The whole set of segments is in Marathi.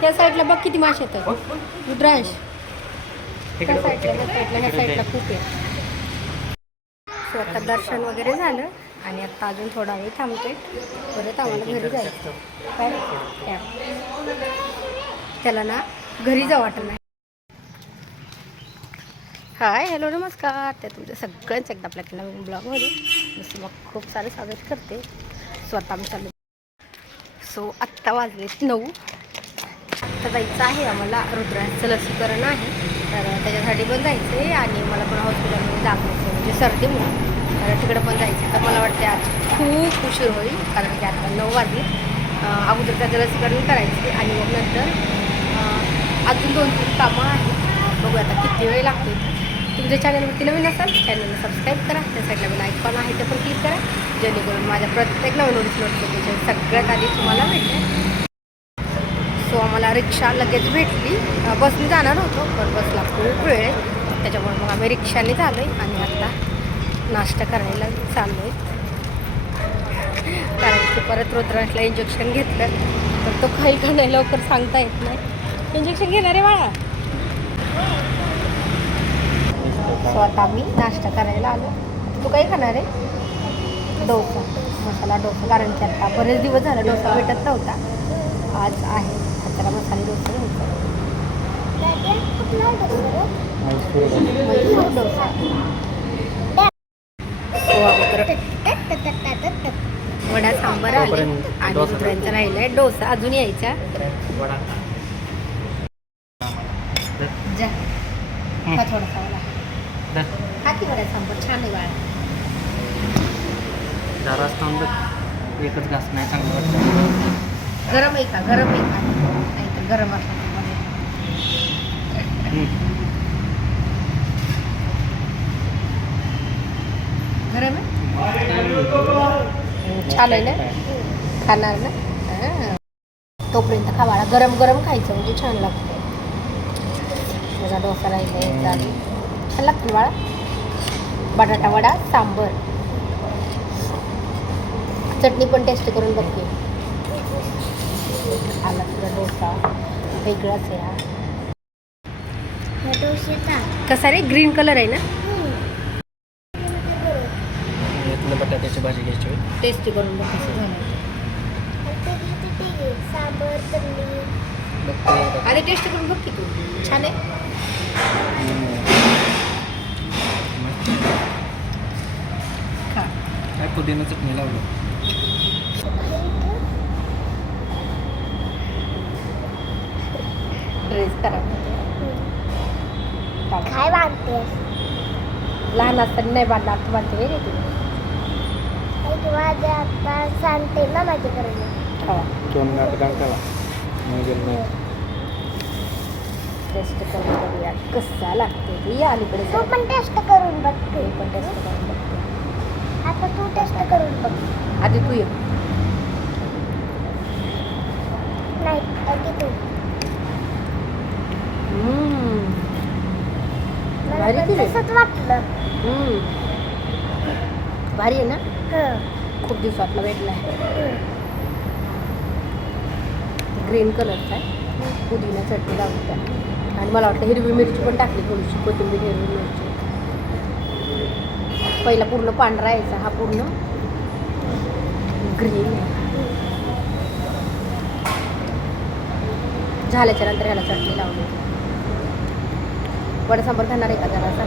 त्या साईडला बघ किती मासे येतात रुद्रांश. त्या साईडला ह्या साईडला खूप आहे. सो आता दर्शन वगैरे झालं आणि आता अजून थोडा वेळ थांबतोय. परत आम्हाला घरी जायचं. काय त्याला ना घरी जावं वाटत नाही. हाय हॅलो नमस्कार. त्या तुमचं सगळ्यांच एकदा आपल्या नवीन ब्लॉगमध्ये जसं मग खूप सारं स्वागत करते. स्वतः मी चालू. सो आत्ता वाजले 9. आता जायचं आहे आम्हाला. रुद्राचं लसीकरण आहे तर त्याच्यासाठी पण जायचं आहे आणि मला पण हॉस्पिटलमध्ये दाखवायचं म्हणजे सर्दीमुळे तर तिकडं पण जायचं. तर मला वाटते आज खूप उशीर होईल कारण की आता 9 वाजले. अगोदर त्याचं लसीकरण करायचे आणि मग नंतर अजून 2-3 कामं आहेत. बघू आता किती वेळ लागतो. तुमच्या चॅनलवरती नवीन असाल चॅनलला सबस्क्राईब करा. त्या साईडला बेल आयकॉन आहे ते पण क्लिक करा जेणेकरून माझ्या प्रत्येक नवीन नोटिफिकेशन सगळ्यात आधी तुम्हाला भेटेल. सो आम्हाला रिक्षा लगेच भेटली. बसने जाणार होतो पण बसला खूप वेळ आहे त्याच्यामुळे मग आम्ही रिक्षाने झालो आहे आणि आता नाश्ता करायला चाललो आहे. कारण की परत रुद्रांशला इंजेक्शन घेतलं तर तो खाईल का नाही लवकर सांगता येत नाही. इंजेक्शन घेणार आहे बाळा. सो आता आम्ही नाश्ता करायला आलो. तू काही खाणार आहे? डोसा, मसाला डोसा. कारण की आता बरेच दिवस झाला डोसा भेटत नव्हता. आज आहे त्याला मसाले डोसा घ्यायचा. मैसूर डोसा. वडा सांबार आले आणि दुसऱ्यांचा राहिला आहे डोसा अजून यायचा. जा हा थोडासा वाला हा की वडा सांबार छान आहे बाळा. एकच घास नाही चांगलं वाटतं. गरम आहे का? गरम आहे का? नाही तर गरम असतं गरम आहे. छान आहे ना? खाणार ना? तोपर्यंत खा बाळा. गरम गरम खायचं म्हणजे छान लागतं. माझा डोसा राहिला आहे छान लागतं बाळा. बटाटा वडा सांबर. चटणी पण टेस्ट करून बघते. आला तुझा डोसा वेगळाच आहे हा. कसा रे? ग्रीन कलर आहे ना? बटाट्याची भाजी घ्यायची. टेस्ट करून बघ कसं झालं. अरे टेस्ट करून बघ की तू. छान आहे. काय पुदिना चटणी लावलं. ड्रेस करा काय बांधते? लहान असताना नाही बांधला आता बांधते रे तू. आता सांगते ना माझ्याकडे. टेस्ट करून बघूया कसा लागते ती. अलीकडे तू पण टेस्ट करून बघते. पण टेस्ट करून बघते. आता तू टेस्ट करून बघ. आधी तू ये. नाही आधी तू. भारी की रे? तसंच वाटलं. भारी आहे ना? खूप दिवसातला भेटला आहे. ग्रीन कलरचा आहे. पुदिना चटणी लावली त्या आणि मला वाटतं हिरवी मिरची पण टाकली थोडीशी. कोथिंबीर हिरवी मिरची. पहिला पूर्ण पांढरा यायचा हा पूर्ण ग्रीन आहे. झाल्याच्या नंतर ह्याला चटणी लावली. वडा सांबार खाणार आहे का जरासा?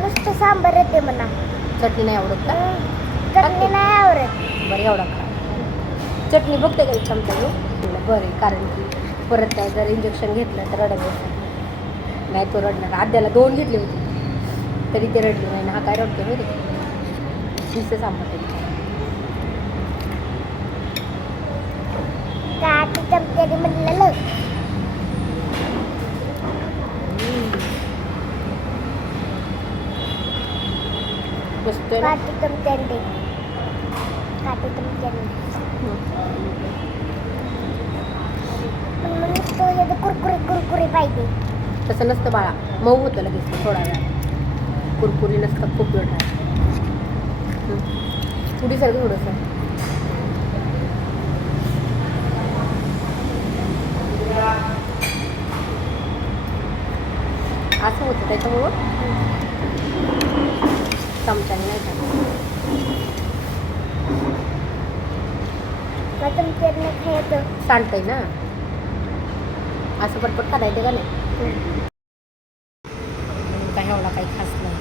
नुसतं सांबार येते म्हणा. चटणी नाही आवडत का? चटणी नाही आवडत. बरं एवढा खा. चटणी बघते का चमचा घेऊ? बरं आहे कारण की परत काय जर इंजेक्शन घेतलं तर रडत बसणार नाही. तो रडणार. आद्याला 2 घेतले होते तरी ते रडले नाही ना. हा काय रडतो रे? नुसतं सांबार काठी चमच्याने म्हणलेलं. बसतोय ना. काठी चमच्याने. काठी चमच्याने. पण मग नुसतं हे कुरकुरी पाहिजे. तसं नसतं बाळा. मऊ होतं लगेच थोडा वेळा. कुरकुरी नसतं खूप वेळ राहतं. पुढीसारखं थोडंसं त्याच्यामुळं चमच्याने नाही टाकत. मग तुमच्याकडनं खायचं सांडतंय ना असं पटपट करायचं का नाही. काही एवढा काही खास नाही.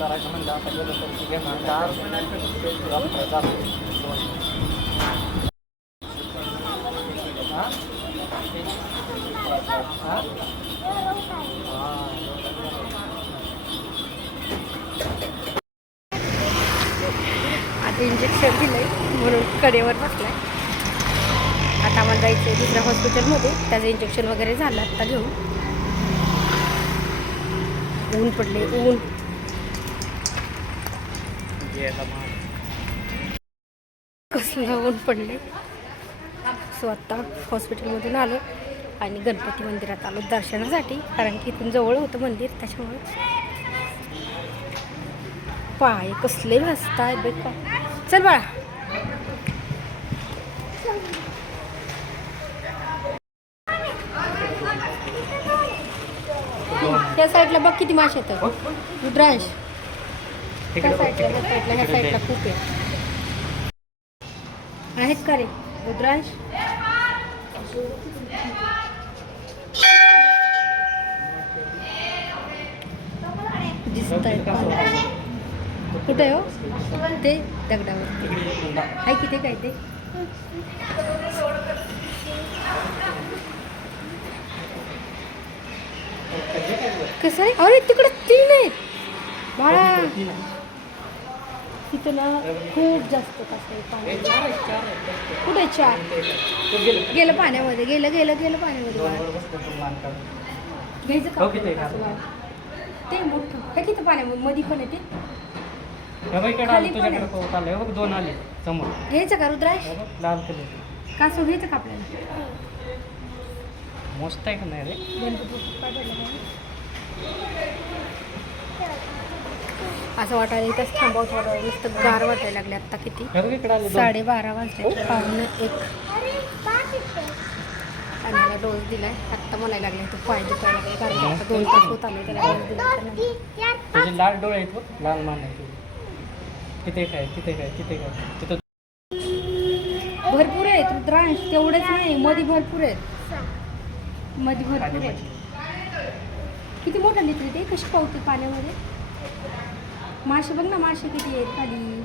करायचं म्हणलं आता गेलं तर घेणार 4 जातो. आता इंजेक्शन दिलंय म्हणून कडेवर बसलाय. आता आम्हाला जायचं आहे दुसऱ्या हॉस्पिटलमध्ये. त्याचं इंजेक्शन वगैरे झालं आता घेऊन. ऊन पडले ऊन. कसलं ऊन पडले. सो आता हॉस्पिटलमधून आलो आणि गणपती मंदिरात आलो दर्शनासाठी, कारण की इथून जवळ होतं मंदिर त्याच्यामुळे. पाय कसले भाजताय बेका. चल बाळा. त्या साईडला बघ किती मासे येतात. रुद्रांश त्या साईडला ह्या साईडला खूप आहे. आहेत का रे रुद्रांश? दिसत आहे कुठे हो ते दगडावर आहे किती काय ते. कसं आहे? अरे तिकडे 3 आहेत बाळा. तिथं ना खूप जास्त कसं आहे पाणी. कुठे 4 गेलं पाण्यामध्ये. गेलं पाण्यामध्ये. घ्यायचं का ते मोठं हे किती पाण्यामध्ये मध्ये पण येते. तुझ्याकडे 2 आले समोर. घ्यायचं का रुद्रांश? लाल कलर कासव घ्यायचं का आपल्याला? मस्त आहे का नाही रे? असं वाटायला इथंच थांबावं थोडं. नुसतं गार वाटायला लागले. आत्ता किती 12:30 वाजले. 1:15 आणि मला डोस दिलाय. आत्ता मला लागले तो पाय दुखायला लागले, कारण की आता 2 तास होत आले त्याला डोस दिला. तुझे लाल डोळे आहेत बघ. लाल मान आहे तुझे. तिथे काय तिथं भरपूर आहेत रुद्रांश. तेवढेच नाही मध्ये भरपूर आहेत. मध्ये भरपूर आहेत. किती मोठं लिटर ते कशी पावते पाण्यामध्ये. मासे बघ ना. मासे किती आहेत खाली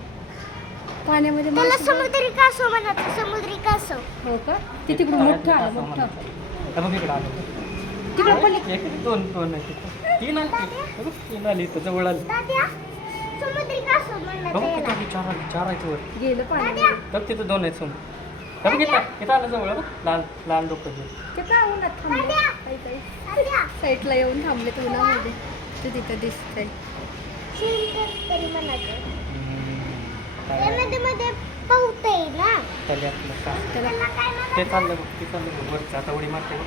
पाण्यामध्ये. त्याला समुद्री कासव म्हणतात. समुद्री कासव. हो का? ते तिकडून मोठं आलं मोठं. बघ इकडं आलं. तिकडं पडले. 1 2 आहे तिथं. 3 आली. 3 आली इथं जवळ आली. दाद्या समुद्री कासव म्हणतात बघ त्याला. किती 4 आली. 4 आहे वर. गेलं पाण्यामध्ये. बघ तिथं 2 आहेत समोर. बघ इथं आलं जवळ. बघ लाल डोकं घेऊन. ते काय उन्हात थांबले. दाद्या साईडला येऊन थांबले तर उन्हामध्ये. ते तिथं दिसतंय. तरी म्हणायचं मध्ये मध्ये पावतंय ना. त्याला आपलं का त्याला काय म्हणतात? ते चाललं बघ. ते चाललं बघ. वरचं आता उडी मारते बघ.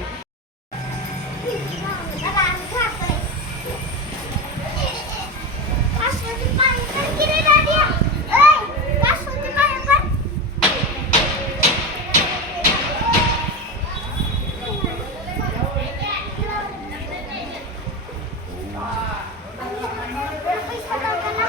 कासवाचं पाणी तर किती दाद्या? ऐ, कासवाचं पाणी पण. पैसा टाका ना.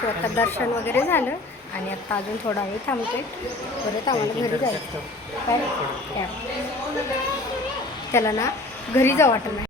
सो आता दर्शन वगैरे झालं आणि आत्ता अजून थोडा वेळ थांबतोय परत आम्हाला घरी जायचं काय कॅब त्याला ना घरी जावं वाटत नाही